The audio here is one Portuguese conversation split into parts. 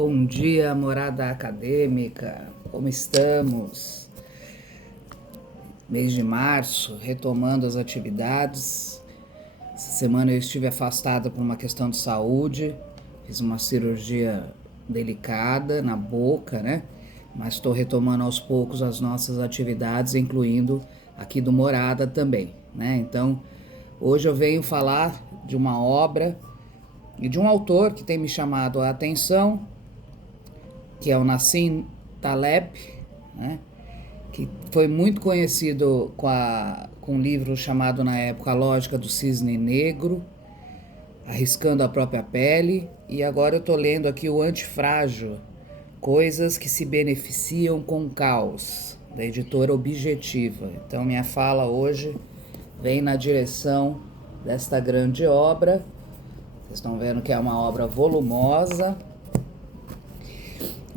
Bom dia, morada acadêmica, como estamos? Mês de março, retomando as atividades. Essa semana eu estive afastada por uma questão de saúde, fiz uma cirurgia delicada na boca, né? Mas estou retomando aos poucos as nossas atividades, incluindo aqui do Morada também, né? Então, hoje eu venho falar de uma obra e de um autor que tem me chamado a atenção, que é o Nassim Taleb, né? Que foi muito conhecido com um livro chamado na época A Lógica do Cisne Negro, Arriscando a Própria Pele, e agora eu estou lendo aqui o Antifrágil, Coisas que se Beneficiam com o Caos, da editora Objetiva. Então minha fala hoje vem na direção desta grande obra. Vocês estão vendo que é uma obra volumosa,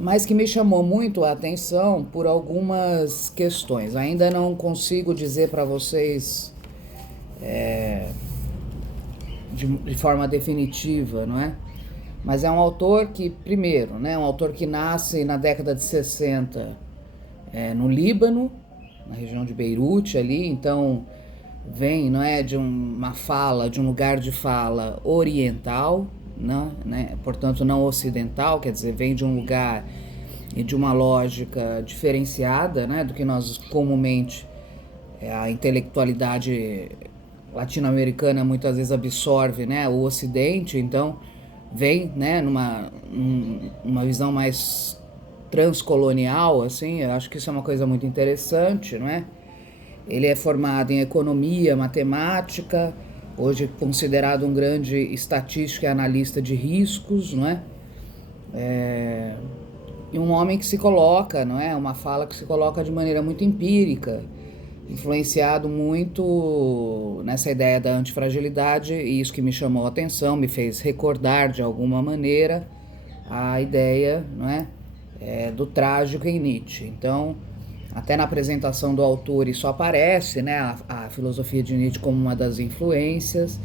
mas que me chamou muito a atenção por algumas questões. Ainda não consigo dizer para vocês de forma definitiva, não é? Mas é um autor que, primeiro, né, um autor que nasce na década de 60 no Líbano, na região de Beirute ali, então vem, não é, de uma fala, de um lugar de fala oriental, né? Portanto não ocidental, quer dizer, vem de um lugar e de uma lógica diferenciada, né, do que nós comumente a intelectualidade latino-americana muitas vezes absorve, né, o Ocidente. Então vem, né, numa visão mais transcolonial, assim. Eu acho que isso é uma coisa muito interessante, não é? Ele é formado em economia, matemática, hoje considerado um grande estatístico e analista de riscos, não é? E um homem que se coloca, não é? Uma fala que se coloca de maneira muito empírica, influenciado muito nessa ideia da antifragilidade, e isso que me chamou a atenção, me fez recordar de alguma maneira a ideia, não é? Do trágico em Nietzsche. Então, até na apresentação do autor isso aparece, né? A filosofia de Nietzsche como uma das influências,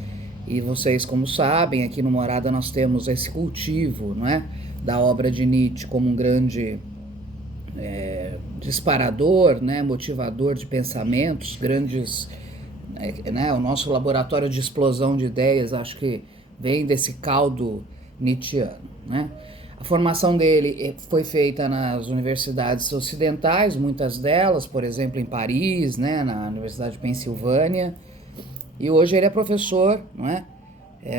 e vocês, como sabem, aqui no Morada nós temos esse cultivo, não é? Da obra de Nietzsche como um grande disparador, né? Motivador de pensamentos, grandes, né? O nosso laboratório de explosão de ideias, acho que vem desse caldo nietzschiano, né? A formação dele foi feita nas universidades ocidentais, muitas delas, por exemplo, em Paris, né, na Universidade de Pensilvânia, e hoje ele é professor, não é,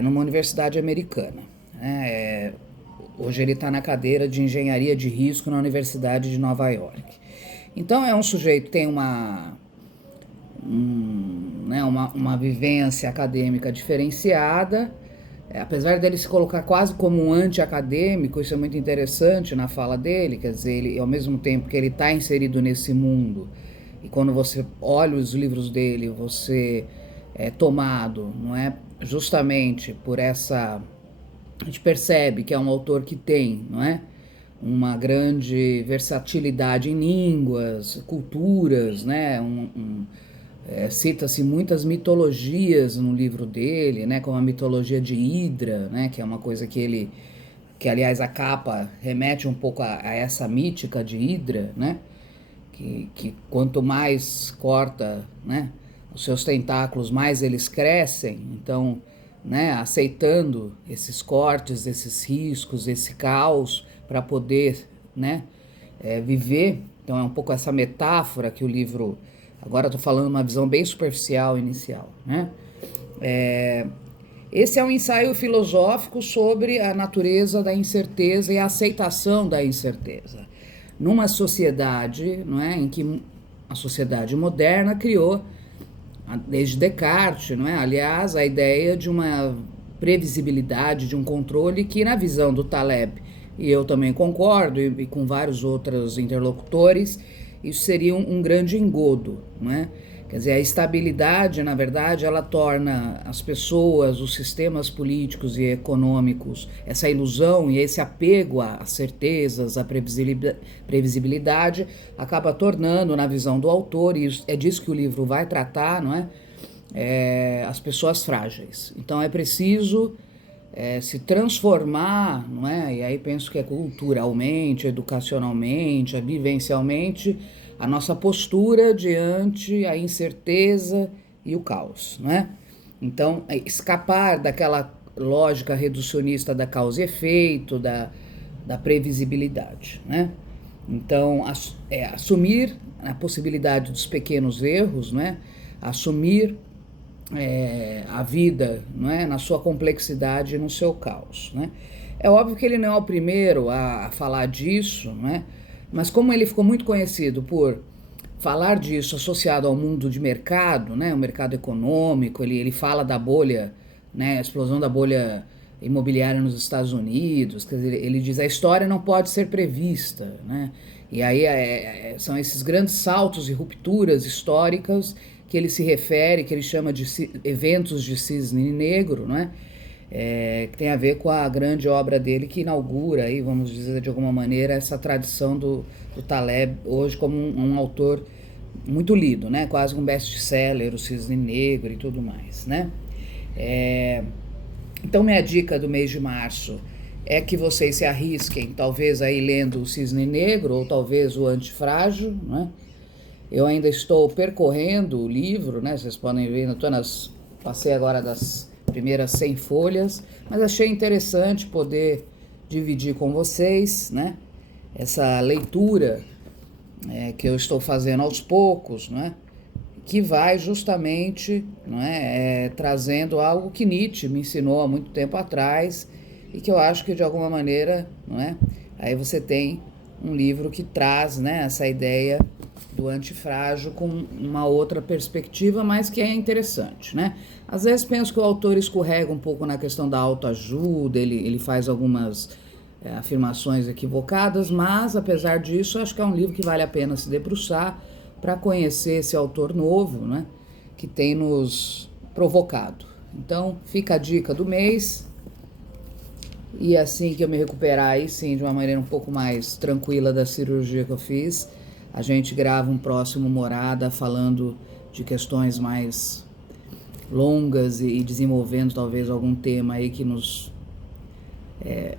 numa universidade americana. Hoje ele está na cadeira de engenharia de risco na Universidade de Nova York. Então é um sujeito que tem uma vivência acadêmica diferenciada. Apesar dele se colocar quase como um anti-acadêmico, isso é muito interessante na fala dele, quer dizer, ele, ao mesmo tempo que ele está inserido nesse mundo, e quando você olha os livros dele, você é tomado, não é, justamente por essa... A gente percebe que é um autor que tem, não é, uma grande versatilidade em línguas, culturas, né, cita-se muitas mitologias no livro dele, né, como a mitologia de Hidra, né, que é uma coisa que aliás a capa remete um pouco a essa mítica de Hidra, né, que quanto mais corta, né, os seus tentáculos, mais eles crescem. Então, né, aceitando esses cortes, esses riscos, esse caos para poder, né, viver. Então é um pouco essa metáfora que o livro... Agora estou falando uma visão bem superficial, inicial, né? Esse é um ensaio filosófico sobre a natureza da incerteza e a aceitação da incerteza. Numa sociedade, não é, em que a sociedade moderna criou, desde Descartes, não é, aliás, a ideia de uma previsibilidade, de um controle que, na visão do Taleb, e eu também concordo, e com vários outros interlocutores, isso seria um grande engodo, não é? Quer dizer, a estabilidade, na verdade, ela torna as pessoas, os sistemas políticos e econômicos, essa ilusão e esse apego às certezas, à previsibilidade, acaba tornando, na visão do autor, e é disso que o livro vai tratar, não é? As pessoas frágeis. Então é preciso se transformar, não é? E aí penso que é culturalmente, educacionalmente, vivencialmente, a nossa postura diante a incerteza e o caos, não é? Então, escapar daquela lógica reducionista da causa e efeito, da previsibilidade, né? Então, assumir a possibilidade dos pequenos erros, né? Assumir a vida, não é? Na sua complexidade e no seu caos, né? É óbvio que ele não é o primeiro a falar disso, né? Mas como ele ficou muito conhecido por falar disso associado ao mundo de mercado, né? O mercado econômico, ele fala da bolha, né? A explosão da bolha imobiliária nos Estados Unidos, quer dizer, ele diz a história não pode ser prevista, né? E aí são esses grandes saltos e rupturas históricas que ele se refere, que ele chama de eventos de cisne negro, né? Que tem a ver com a grande obra dele que inaugura, aí, vamos dizer de alguma maneira, essa tradição do Taleb hoje como um autor muito lido, né? Quase um best-seller, o Cisne Negro e tudo mais, né? Então minha dica do mês de março é que vocês se arrisquem, talvez aí lendo o Cisne Negro ou talvez o Antifrágil, né? Eu ainda estou percorrendo o livro, né? Vocês podem ver, passei agora das primeiras 100 folhas, mas achei interessante poder dividir com vocês, né? Essa leitura que eu estou fazendo aos poucos, né? Que vai justamente, não é, trazendo algo que Nietzsche me ensinou há muito tempo atrás e que eu acho que de alguma maneira, não é? Aí você tem um livro que traz, né, essa ideia do antifrágil com uma outra perspectiva, mas que é interessante, né? Às vezes penso que o autor escorrega um pouco na questão da autoajuda, ele faz algumas afirmações equivocadas, mas apesar disso, acho que é um livro que vale a pena se debruçar para conhecer esse autor novo, né, que tem nos provocado. Então, fica a dica do mês. E assim que eu me recuperar aí, sim, de uma maneira um pouco mais tranquila da cirurgia que eu fiz, a gente grava um próximo Morada falando de questões mais longas e desenvolvendo talvez algum tema aí que nos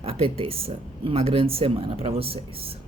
apeteça. Uma grande semana para vocês.